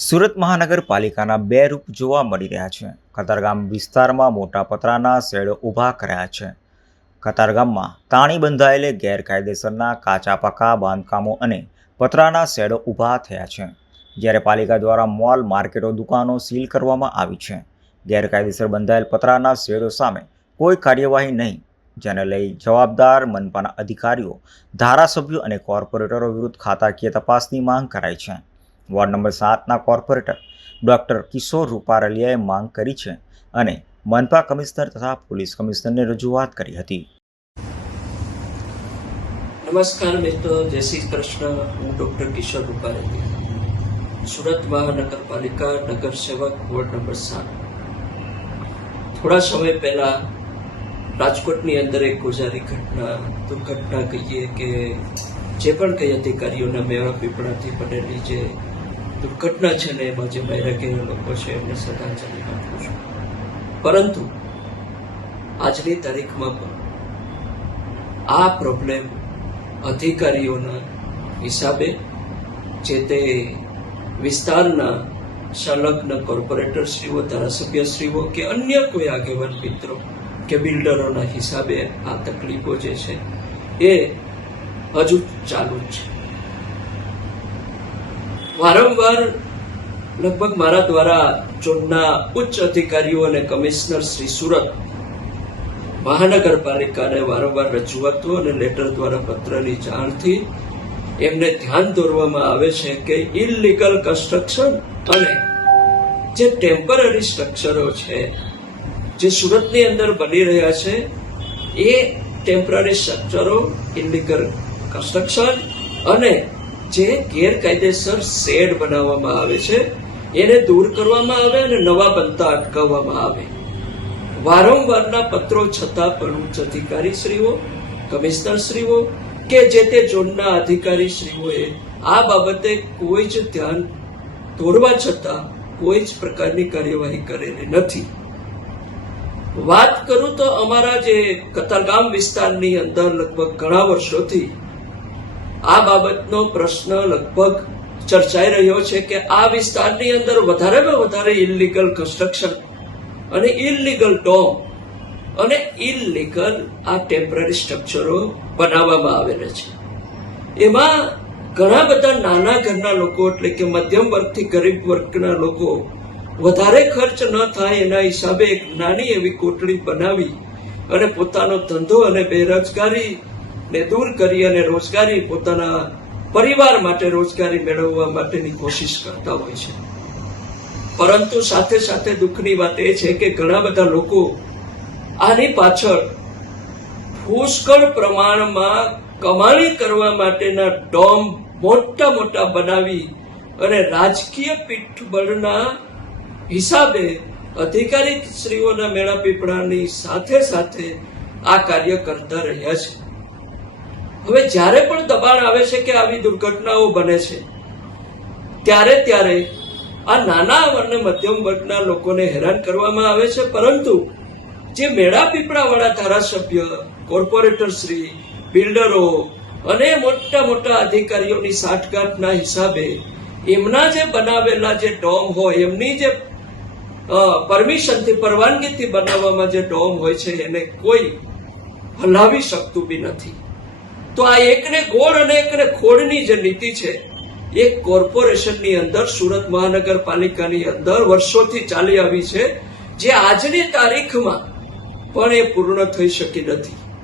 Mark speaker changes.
Speaker 1: સુરત મહાનગરપાલિકાના બે રૂપ જોવા મળી રહ્યા છે. કતારગામ વિસ્તારમાં મોટા પતરાના શેડો ઊભા કર્યા છે. કતારગામમાં તાણી બંધાયેલે ગેરકાયદેસરના કાચા પાકા, બાંધકામો અને પતરાના શેડો ઊભા થયા છે. જ્યારે પાલિકા દ્વારા મોલ, માર્કેટો, દુકાનો સીલ કરવામાં આવી છે. ગેરકાયદેસર બંધાયેલ પતરાના શેડો સામે કોઈ કાર્યવાહી નહીં, જેને લઈ જવાબદાર મનપાના અધિકારીઓ, ધારાસભ્યો અને કોર્પોરેટરો વિરુદ્ધ ખાતાકીય તપાસની માંગ કરાઈ છે. વોર્ડ નંબર સાતના કોર્પોરેટર ડૉક્ટર કિશોર રૂપારલિયાએ માંગ કરી છે અને મનપા કમિશનર તથા પોલીસ કમિશનરને રજૂઆત કરી હતી.
Speaker 2: નમસ્કાર મિત્રો, જય શ્રી કૃષ્ણ. હું ડૉક્ટર કિશોર રૂપારેલી સુરત મહાનગરપાલિકા નગર સેવક વોર્ડ નંબર સાત. થોડા સમય પહેલા રાજકોટની અંદર એક ગોઝારી ઘટના, દુર્ઘટના કહીએ કે જે પણ કઈ અધિકારીઓના મેળા પીપળાથી બનેલી જે દુર્ઘટના છે ને એમાં જે ગયેલા લોકો છે, એમને શ્રદ્ધાંજલિ આપું છું. પરંતુ આજની તારીખમાં પણ આ પ્રોબ્લેમ અધિકારીઓના હિસાબે જે તે વિસ્તારના સંલગ્ન કોર્પોરેટરશ્રીઓ, ધારાસભ્યશ્રીઓ કે અન્ય કોઈ આગેવાન મિત્રો કે બિલ્ડરોના હિસાબે આ તકલીફો જે છે એ હજુ ચાલુ જ છે. વારંવાર લગભગ મારા દ્વારા ઝોનના ઉચ્ચ અધિકારીઓ અને કમિશનર શ્રી સુરત મહાનગરપાલિકાને વારંવાર રજૂઆતો અને લેટર દ્વારા પત્રની જાણથી એમને ધ્યાન દોરવામાં આવે છે કે ઇલીગલ કન્સ્ટ્રક્શન અને જે ટેમ્પરરી સ્ટ્રક્ચરો છે, જે સુરતની અંદર બની રહ્યા છે, એ ટેમ્પરરી સ્ટ્રક્ચરો ઇલીગલ કન્સ્ટ્રક્શન અને જે ગેરકાયદેસર શેડ બનાવવામાં આવે છે, એને દૂર કરવામાં આવે અને નવા બનતા અટકાવવામાં આવે. વારંવારના પત્રો છતાં પણ ઉચ્ચ અધિકારીશ્રીઓ, કમિશનરશ્રીઓ કે જે તે ઝોનના અધિકારીશ્રીઓએ આ બાબતે કોઈ જ ધ્યાન દોરવા છતાં કોઈ જ પ્રકારની કાર્યવાહી કરેલી નથી. વાત કરું તો અમારા જે કતારગામ વિસ્તારની અંદર લગભગ ઘણા વર્ષોથી આ બાબતનો પ્રશ્ન લગભગ ચર્ચાઈ રહ્યો છે કે આ વિસ્તારની અંદર વધારેમાં વધારે ઇલીગલ કન્સ્ટ્રક્શન અને ઇલીગલ ડોમ અને ઇલીગલ આ ટેમ્પરરી સ્ટ્રક્ચરો બનાવવામાં આવેલા છે. એમાં ઘણા બધા નાના ઘરના લોકો એટલે કે મધ્યમ વર્ગથી ગરીબ વર્ગના લોકો વધારે ખર્ચ ન થાય એના હિસાબે એક નાની એવી કોટડી બનાવી અને પોતાનો ધંધો અને બેરોજગારી ને દૂર કરી અને રોજગારી, પોતાના પરિવાર માટે રોજગારી મેળવવા માટેની કોશિશ કરતા હોય છે. પરંતુ સાથે સાથે દુઃખની વાત એ છે કે ઘણા બધા લોકો આની પાછળ પુષ્કળ પ્રમાણમાં કમાણી કરવા માટેના ડોમ મોટા મોટા બનાવી અને રાજકીય પીઠબળના હિસાબે અધિકારી શ્રીઓના મેળા પીપળાની સાથે સાથે આ કાર્ય કરતા રહ્યા છે. હવે જ્યારે પણ દબાણ આવે છે કે આવી દુર્ઘટનાઓ બને છે, ત્યારે ત્યારે આ નાના અને મધ્યમ વર્ગના લોકોને હેરાન કરવામાં આવે છે. પરંતુ જે મેળા પીપળાવાળા ધારાસભ્ય, કોર્પોરેટર શ્રી, બિલ્ડરો અને મોટા મોટા અધિકારીઓની સાઠગાંઠના હિસાબે એમના જે બનાવેલા જે ડોમ હોય, એમની જે પરમિશનથી પરવાનગીથી બનાવવામાં જે ડોમ હોય છે, એને કોઈ હલાવી શકતું બી નથી. તો આ એકને ગોળ અને એકને ખોળની જે નીતિ છે, એ કોર્પોરેશનની અંદર, સુરત મહાનગરપાલિકાની અંદર વર્ષોથી ચાલી આવી છે, જે આજની તારીખમાં પણ એ પૂર્ણ થઈ શકી નથી.